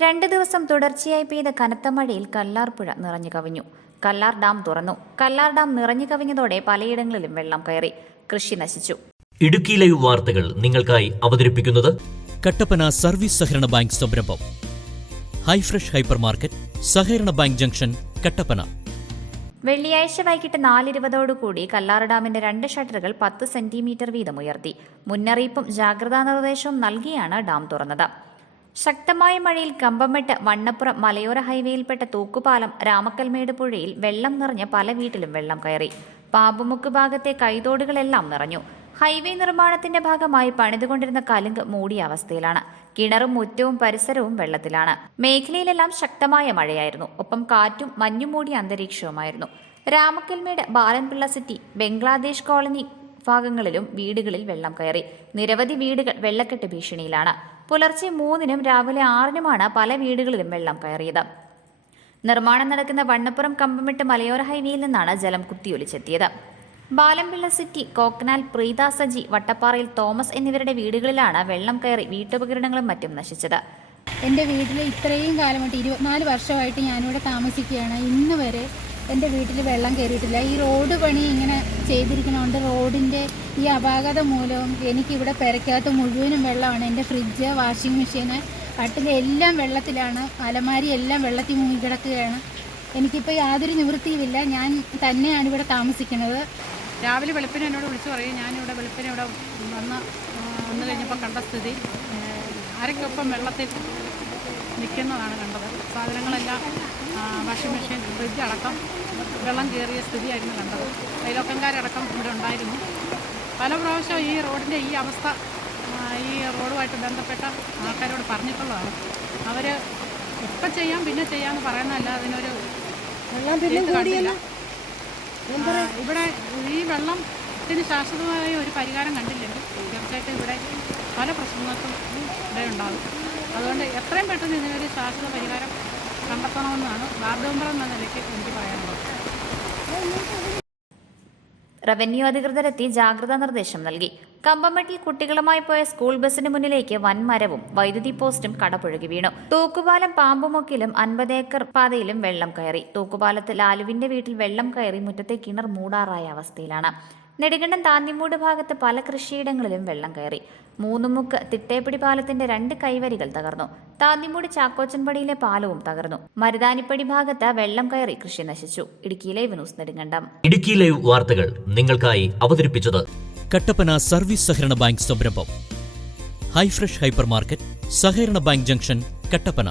2 ദിവസം തുടർച്ചയായി പെയ്ത കനത്ത മഴയിൽ കല്ലാർ പുഴ നിറഞ്ഞു കവിഞ്ഞു. കല്ലാർ ഡാം തുറന്നു. കല്ലാർ ഡാം നിറഞ്ഞു കവിഞ്ഞതോടെ പലയിടങ്ങളിലും വെള്ളം കയറി, കൃഷി നശിച്ചു. ഇടുക്കി ലൈവ് വാർത്തകൾ നിങ്ങൾക്കായി അവതരിപ്പിക്കുന്നത് കട്ടപ്പന സർവീസ് സഹകരണ ബാങ്ക് സംരംഭം. ഹൈഫ്രഷ് ഹൈപ്പർ മാർക്കറ്റ്, സഹകരണ ബാങ്ക് ജംഗ്ഷൻ, കട്ടപ്പന. വെള്ളിയാഴ്ച വൈകിട്ട് 4:20 കല്ലാർ ഡാമിന്റെ 2 ഷട്ടറുകൾ 10 സെന്റിമീറ്റർ വീതം ഉയർത്തി. മുന്നറിയിപ്പും ജാഗ്രതാ നിർദ്ദേശവും നൽകിയാണ് ഡാം തുറന്നത്. ശക്തമായ മഴയിൽ കമ്പംമെട്ട് വണ്ണപ്പുറം മലയോര ഹൈവേയിൽപ്പെട്ട തൂക്കുപാലം രാമക്കൽമേട് പുഴയിൽ വെള്ളം നിറഞ്ഞ് പല വീട്ടിലും വെള്ളം കയറി. പാമ്പുമുക്ക് ഭാഗത്തെ കൈതോടുകളെല്ലാം നിറഞ്ഞു. ഹൈവേ നിർമ്മാണത്തിന്റെ ഭാഗമായി പണിതുകൊണ്ടിരുന്ന കലുങ്ക് മൂടിയ അവസ്ഥയിലാണ്. കിണറും മുറ്റവും പരിസരവും വെള്ളത്തിലാണ്. മേഖലയിലെല്ലാം ശക്തമായ മഴയായിരുന്നു. ഒപ്പം കാറ്റും മഞ്ഞും മൂടിയ അന്തരീക്ഷവുമായിരുന്നു. രാമക്കൽമേട്, ബാലൻപിള്ള സിറ്റി, ബംഗ്ലാദേശ് കോളനി ഭാഗങ്ങളിലും വീടുകളിൽ വെള്ളം കയറി. നിരവധി വീടുകൾ വെള്ളക്കെട്ട് ഭീഷണിയിലാണ്. പുലർച്ചെ 3-നും രാവിലെ 6-നുമാണ് പല വീടുകളിലും വെള്ളം കയറിയത്. നിർമ്മാണം നടക്കുന്ന വണ്ണപ്പുറം കമ്പംമെട്ട് മലയോര ഹൈവേയിൽ നിന്നാണ് ജലം കുത്തിയൊലിച്ചെത്തിയത്. ബാലംപിള്ള സിറ്റി, കോക്കനാൽ, പ്രീത സജി, വട്ടപ്പാറയിൽ തോമസ് എന്നിവരുടെ വീടുകളിലാണ് വെള്ളം കയറി വീട്ടുപകരണങ്ങളും മറ്റും നശിച്ചത്. എൻ്റെ വീട്ടിൽ ഇത്രയും കാലമായിട്ട് 24 വർഷമായിട്ട് ഞാനിവിടെ താമസിക്കുകയാണ്. ഇന്ന് വരെ എൻ്റെ വീട്ടിൽ വെള്ളം കയറിയിട്ടില്ല. ഈ റോഡ് പണി ഇങ്ങനെ ചെയ്തിരിക്കുന്നതുകൊണ്ട് റോഡിൻ്റെ ഈ അപാകത മൂലവും എനിക്കിവിടെ പെരക്കകത്ത് മുഴുവനും വെള്ളമാണ്. എൻ്റെ ഫ്രിഡ്ജ്, വാഷിംഗ് മെഷീന്, കട്ടിലെല്ലാം വെള്ളത്തിലാണ്. അലമാരി എല്ലാം വെള്ളത്തിൽ മുങ്ങി കിടക്കുകയാണ്. എനിക്കിപ്പോൾ യാതൊരു നിവൃത്തിയുമില്ല. ഞാൻ തന്നെയാണ് ഇവിടെ താമസിക്കുന്നത്. രാവിലെ വെളുപ്പിനെ എന്നോട് വിളിച്ചു പറയും. ഞാനിവിടെ വെളുപ്പിനെ ഇവിടെ വന്നു കഴിഞ്ഞപ്പോൾ കണ്ട സ്ഥിതി അരക്കൊപ്പം വെള്ളത്തിൽ നിൽക്കുന്നതാണ് കണ്ടത്. സാധനങ്ങളെല്ലാം വാഷിംഗ് മെഷീൻ, ഫ്രിഡ്ജ് അടക്കം വെള്ളം കയറിയ സ്ഥിതിയായിരുന്നു കണ്ടത്. അയൽവക്കംകാരടക്കം ഇവിടെ ഉണ്ടായിരുന്നു. പല പ്രാവശ്യം ഈ റോഡിൻ്റെ ഈ അവസ്ഥ ഈ റോഡുമായിട്ട് ബന്ധപ്പെട്ട ആൾക്കാരോട് പറഞ്ഞിട്ടുള്ളതാണ്. അവർ ഇപ്പം ചെയ്യാം പിന്നെ ചെയ്യാമെന്ന് പറയുന്നതല്ല അതിനൊരു കണ്ടില്ല. ഇവിടെ ഈ വെള്ളത്തിന് ശാശ്വതമായ ഒരു പരിഹാരം കണ്ടില്ലെങ്കിൽ തീർച്ചയായിട്ടും ഇവിടെ പല പ്രശ്നങ്ങൾക്കും ഇവിടെ ഉണ്ടാകും. അതുകൊണ്ട് എത്രയും പെട്ടെന്ന് ഇതിനൊരു ശാശ്വത പരിഹാരം കണ്ടെത്തണമെന്നാണ് വാർഡ് മെമ്പർ എന്ന നിലയ്ക്ക് എനിക്ക് പറയാനുള്ളത്. റവന്യൂ അധികൃതരെത്തി ജാഗ്രതാ നിർദ്ദേശം നൽകി. കമ്പംമെട്ടിൽ കുട്ടികളുമായി പോയ സ്കൂൾ ബസിന് മുന്നിലേക്ക് വൻമരവും വൈദ്യുതി പോസ്റ്റും കടപുഴകി വീണു. തൂക്കുപാലം പാമ്പുമുക്കിലും 50 ഏക്കർ പാതയിലും വെള്ളം കയറി. തൂക്കുപാലത്ത് ലാലുവിന്റെ വീട്ടിൽ വെള്ളം കയറി മുറ്റത്തെ കിണർ മൂടാറായ അവസ്ഥയിലാണ്. നെടുങ്കണ്ടം താന്നിമൂട് ഭാഗത്ത് പല കൃഷിയിടങ്ങളിലും വെള്ളം കയറി. മൂന്നുമുക്ക് തിട്ടേപ്പിടി പാലത്തിന്റെ 2 കൈവരികൾ തകർന്നു. താന്നിമൂട് ചാക്കോച്ചൻപടിയിലെ പാലവും തകർന്നു. മരുതാനിപ്പടി ഭാഗത്ത് വെള്ളം കയറി കൃഷി നശിച്ചു. Idukki live news, Nedumkandam. Idukki live വാർത്തകൾ നിങ്ങൾക്കായി അവതരിപ്പിച്ചത് കട്ടപ്പന സർവീസ് സഹകരണ ബാങ്ക് സംരംഭം. ഹൈഫ്രഷ് ഹൈപ്പർ മാർക്കറ്റ്, സഹകരണ ബാങ്ക് ജംഗ്ഷൻ, കട്ടപ്പന.